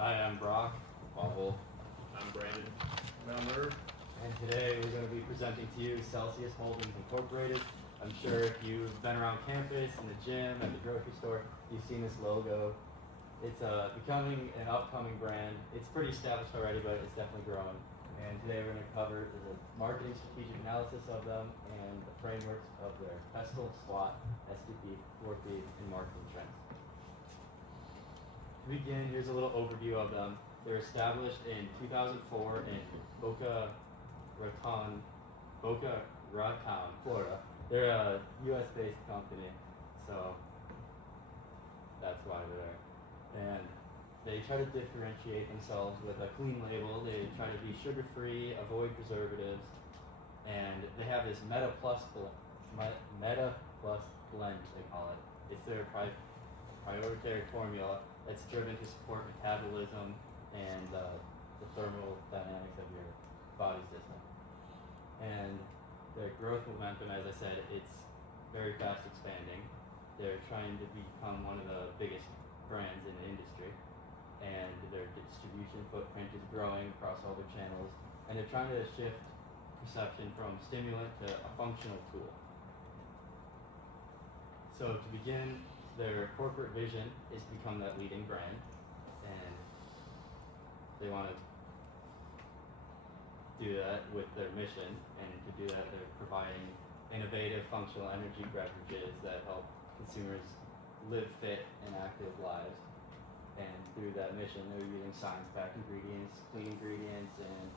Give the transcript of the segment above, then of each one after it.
Hi, I'm Brock. Pavel. I'm Brandon. Number. And today we're going to be presenting to you Celsius Holdings Incorporated. I'm sure if you've been around campus, in the gym, at the grocery store, you've seen this logo. It's becoming an upcoming brand. It's pretty established already, but it's definitely growing. And today we're going to cover the marketing strategic analysis of them and the frameworks of their PESTLE, SWOT, STP, 4P, and marketing trends. To begin, here's a little overview of them. They're established in 2004 in Boca Raton, Florida. They're a U.S.-based company, so that's why they're there. And they try to differentiate themselves with a clean label. They try to be sugar-free, avoid preservatives, and they have this Meta Plus blend, they call it. It's their proprietary formula that's driven to support metabolism and the thermal dynamics of your body system. And their growth momentum, as I said, it's very fast expanding. They're trying to become one of the biggest brands in the industry, and their distribution footprint is growing across all their channels, and they're trying to shift perception from stimulant to a functional tool. So to begin, their corporate vision is to become that leading brand, and they want to do that with their mission, and to do that they're providing innovative functional energy beverages that help consumers live fit and active lives. And through that mission they're using science-backed ingredients, clean ingredients, and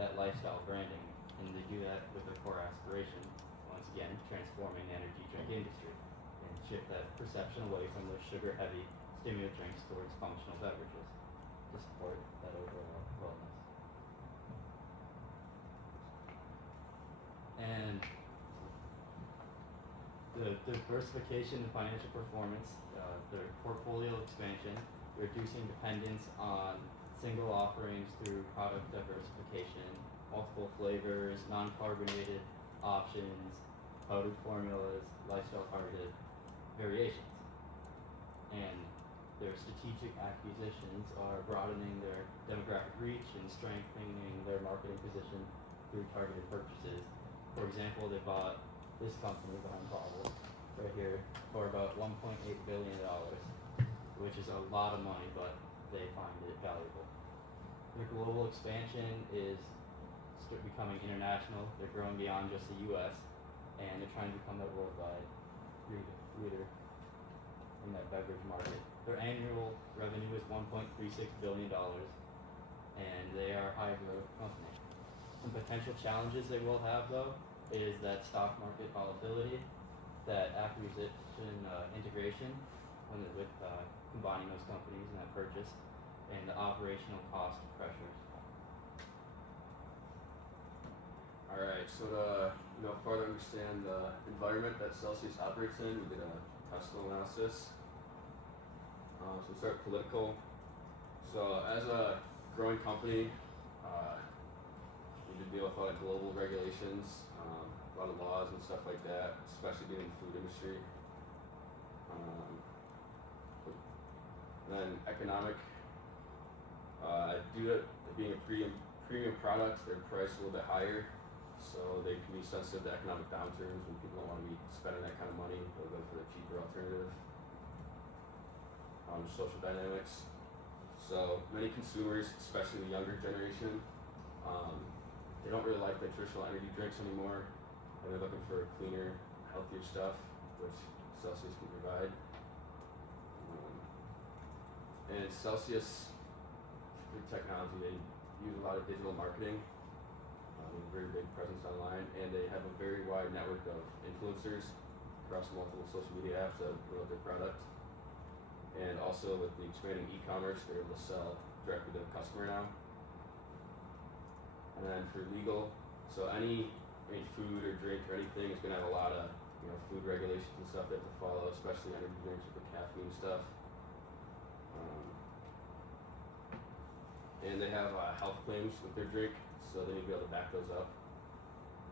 that lifestyle branding, and they do that with their core aspiration, once again transforming the energy drink industry and shift that perception away from those sugar-heavy stimulant drinks towards functional beverages to support that overall wellness. And the diversification and financial performance, their portfolio expansion, reducing dependence on single offerings through product diversification, multiple flavors, non-carbonated options, powdered formulas, lifestyle targeted variations. And their strategic acquisitions are broadening their demographic reach and strengthening their marketing position through targeted purchases. For example, they bought this company behind Pavel right here for about $1.8 billion, which is a lot of money, but they find it valuable. Their global expansion is becoming international. They're growing beyond just the U.S., and they're trying to become that worldwide leader in that beverage market. Their annual revenue is $1.36 billion, and they are a high growth company. Some potential challenges they will have, though, is that stock market volatility, that acquisition integration with combining those companies in that purchase, and the operational cost pressures. All right, so to further understand the environment that Celsius operates in, we did a PESTLE analysis. So we start political. So as a growing company, we need to deal with a lot of global regulations, a lot of laws and stuff like that, especially being in the food industry. Then economic, due to being a premium product, they're priced a little bit higher, so they can be sensitive to economic downturns when people don't want to be spending that kind of money. They'll go for the cheaper alternative. Social dynamics. So many consumers, especially the younger generation, they don't really like the traditional energy drinks anymore, and they're looking for cleaner, healthier stuff, which Celsius can provide. And Celsius, for technology, they use a lot of digital marketing, with a very big presence online, and they have a very wide network of influencers across multiple social media apps that promote their product. And also with the expanding e-commerce, they're able to sell directly to the customer now. And then for legal, so any food or drink or anything is going to have a lot of food regulations and stuff they have to follow, especially energy drinks with the caffeine stuff. And they have health claims with their drink, so they need to be able to back those up.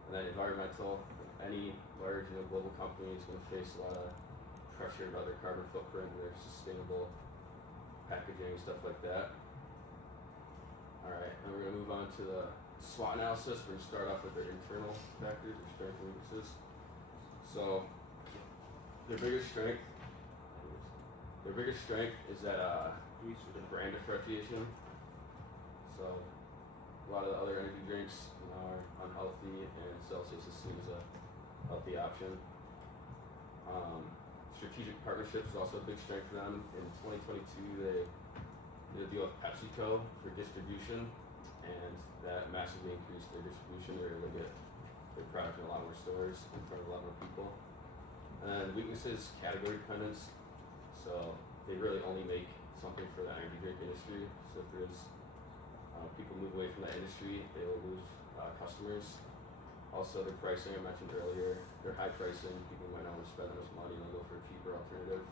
And then environmental, any large global company is going to face a lot of pressure about their carbon footprint and their sustainable packaging, stuff like that. Alright, and we're gonna move on to the SWOT analysis. We're gonna start off with their internal factors, their strengths and weaknesses. So, their biggest strength is that the brand differentiation. So, a lot of the other energy drinks, are unhealthy, and Celsius is seen as a healthy option. Strategic partnerships is also a big strength for them. In 2022, they did a deal with PepsiCo for distribution, and that massively increased their distribution. They were able to get their product in a lot more stores in front of a lot more people. And then weaknesses, category dependence. So they really only make something for the energy drink industry. So if there's people move away from that industry, they will lose customers. Also, their pricing I mentioned earlier, their high pricing, people might not want to spend that much money and they'll go for a cheaper alternative.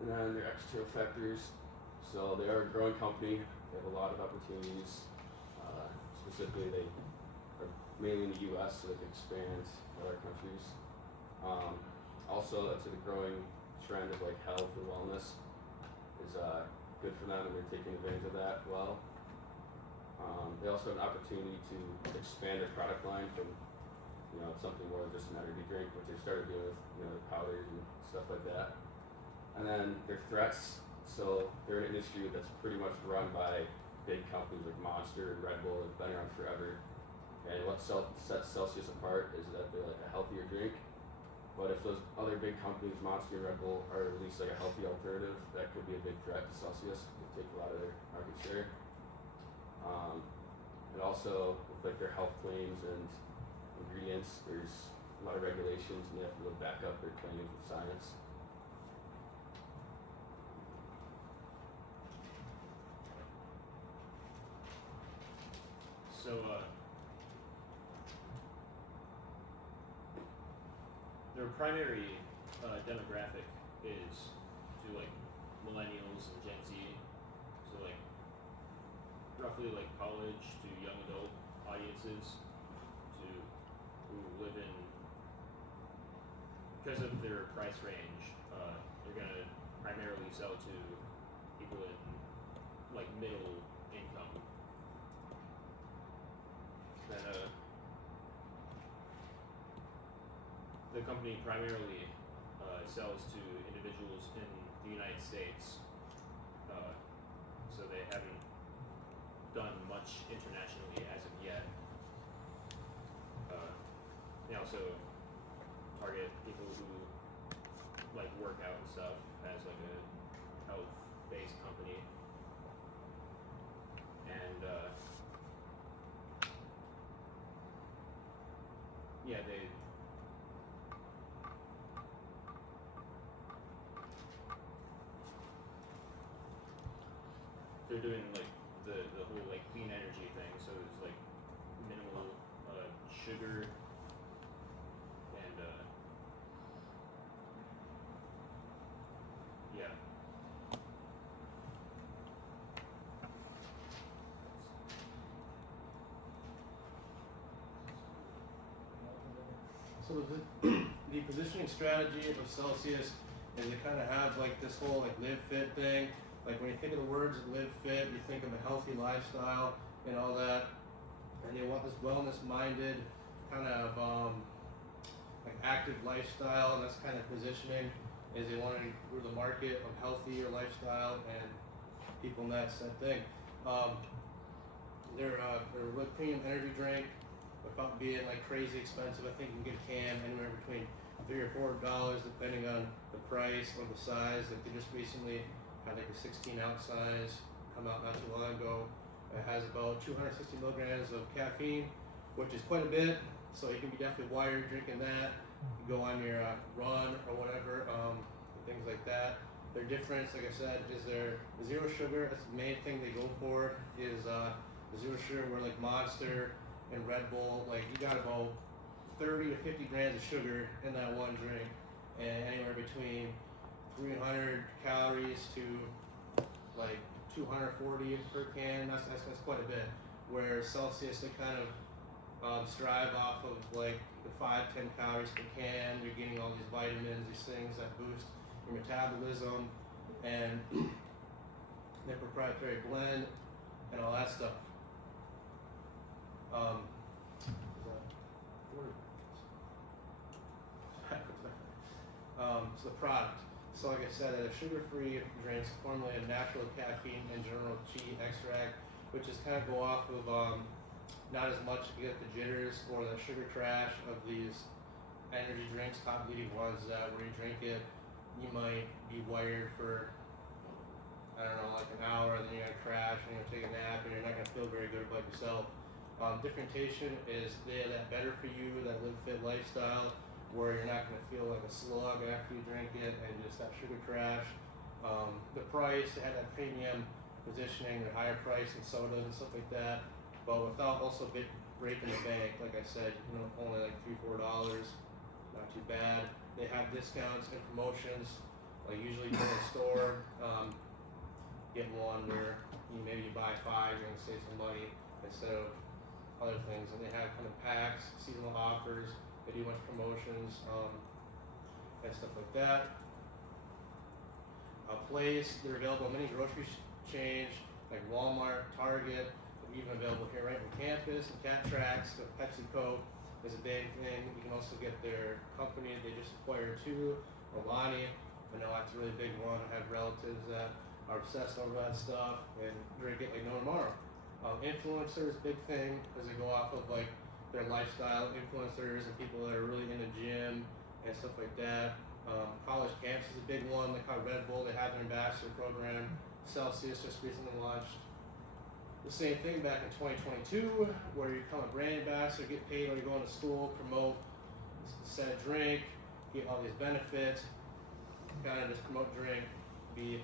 And then their external factors. So they are a growing company. They have a lot of opportunities. Specifically, they are mainly in the U.S., so they can expand to other countries. Also, that's a growing trend of like health and wellness is good for them, and they're taking advantage of that well. They also have an opportunity to expand their product line from, something more than just an energy drink, which they started doing with, powders and stuff like that. And then their threats. So they're an industry that's pretty much run by big companies like Monster and Red Bull. They've been around forever. And what sets Celsius apart is that they're like a healthier drink. But if those other big companies, Monster and Red Bull, are at least like a healthy alternative, that could be a big threat to Celsius. They take a lot of their market share. And also with like their health claims and ingredients, there's a lot of regulations, and they have to back up their claims with science. So, their primary demographic is to like millennials and Gen Z, so like roughly like college to young adult audiences who live in, because of their price range, they're gonna primarily sell to people in like middle income. And the company primarily sells to individuals in the United States, so they haven't done much internationally as of yet. They also target people who like work out and stuff as like a health-based company, and yeah, they're doing like the whole like clean energy thing, so it's like minimal sugar and yeah. So the positioning strategy of Celsius is they kind of have like this whole like live fit thing. Like when you think of the words live fit, you think of a healthy lifestyle and all that. And they want this wellness minded kind of like active lifestyle. And that's kind of positioning is they want to grow the market of healthier lifestyle and people in that said thing. They're a really premium energy drink. Without being like crazy expensive, I think you can get a can anywhere between $3 or $4 depending on the price or the size. Like they just recently had like a 16-ounce size come out not too long ago. It has about 260 milligrams of caffeine, which is quite a bit. So you can be definitely wired drinking that. You go on your run or whatever, things like that. Their difference, like I said, is their zero sugar. That's the main thing they go for. Is the zero sugar, where like Monster and Red Bull, like you got about 30 to 50 grams of sugar in that one drink, and anywhere between 300 calories to like 240 per can. That's quite a bit. Where Celsius, they kind of strive off of like the 5-10 calories per can. You're getting all these vitamins, these things that boost your metabolism, and their proprietary blend, and all that stuff. So the product. So like I said, a sugar-free drinks formulated of natural caffeine and general chi extract, which is kind of go off of not as much to get the jitters or the sugar crash of these energy drinks, top leading ones that where you drink it, you might be wired for, I don't know, like an hour, then you're gonna crash and you're gonna take a nap and you're not gonna feel very good about yourself. Differentiation is that better for you, that live fit lifestyle, where you're not gonna feel like a slug after you drink it and just that sugar crash. The price, it had that premium positioning, the higher price in sodas and stuff like that, but without also breaking the bank. Like I said, you know, only like $3-4, not too bad. They have discounts and promotions, like usually in the store. Get one where maybe you buy 5, you're gonna save some money instead of other things. And they have kind of packs, seasonal offers. They do a bunch of promotions and stuff like that. Place, they're available in many grocery chains like Walmart, Target. They're even available here right on campus. And Cat Tracks, the PepsiCo is a big thing. You can also get their company they just acquired too, Milani. I know that's a really big one. I have relatives that are obsessed over that stuff and drink it like no tomorrow. Influencers, big thing, as they go off of like their lifestyle influencers and people that are really in the gym and stuff like that. College camps is a big one, like how Red Bull, they have their ambassador program. Celsius just recently launched the same thing back in 2022, where you become a brand ambassador, get paid while you're going to school, promote said drink, get all these benefits, kind of just promote drink, be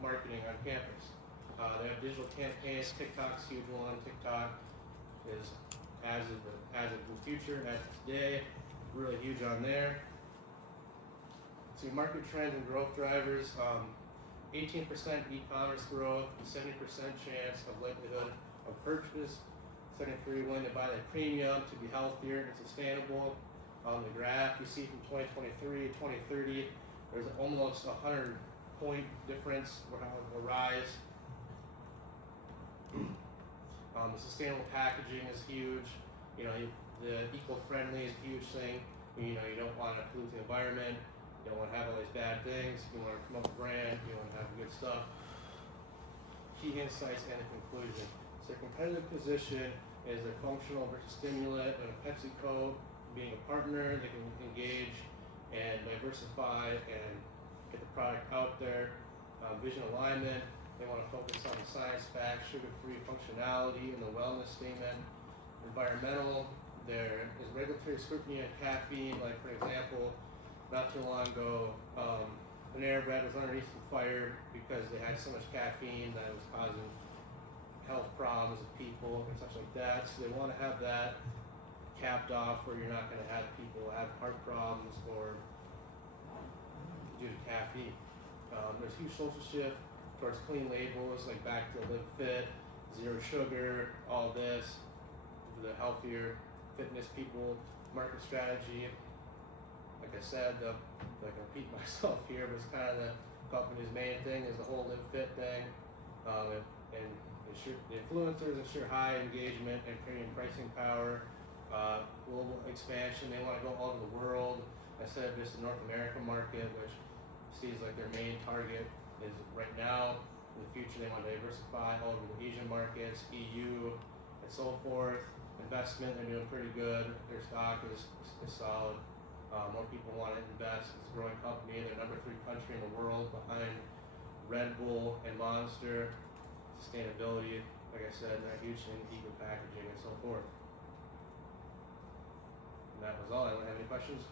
marketing on campus. They have digital campaigns. TikTok's a huge one. TikTok is as of the future, as of today, really huge on there. So market trends and growth drivers. 18% e-commerce growth, 70% chance of likelihood of purchase. 73 willing to buy that premium to be healthier and sustainable. On the graph, you see from 2023 to 2030, there's almost 100 point difference or a rise. The sustainable packaging is huge. You know, the eco-friendly is a huge thing. You know, you don't want to pollute the environment. You don't want to have all these bad things. You want to promote the brand. You want to have good stuff. Key insights and the conclusion. So their competitive position is their functional versus stimulant, and a PepsiCo being a partner, they can engage and diversify and get the product out there. Vision alignment, they want to focus on the science-backed, sugar-free functionality and the wellness statement. Environmental, there is regulatory scrutiny on caffeine, like for example, not too long ago, Panera Bread was underneath some fire because they had so much caffeine that it was causing health problems with people and such like that. So they want to have that capped off where you're not going to have people have heart problems or due to caffeine. There's huge social shift towards clean labels, like back to Live Fit, zero sugar, all this, for the healthier fitness people, market strategy. Like I said, I can repeat myself here, but it's kind of the company's main thing is the whole Live Fit thing, and the influencers ensure high engagement and premium pricing power. Global expansion, they want to go all over the world instead of just the North American market, which sees like their main target is right now. In the future, they want to diversify all over the Asian markets, EU, and so forth. Investment, they're doing pretty good. Their stock is solid. More people want to invest. It's a growing company. They're number 3 country in the world behind Red Bull and Monster. Sustainability, like I said, they're huge in eco packaging and so forth. And that was all. Anyone have any questions?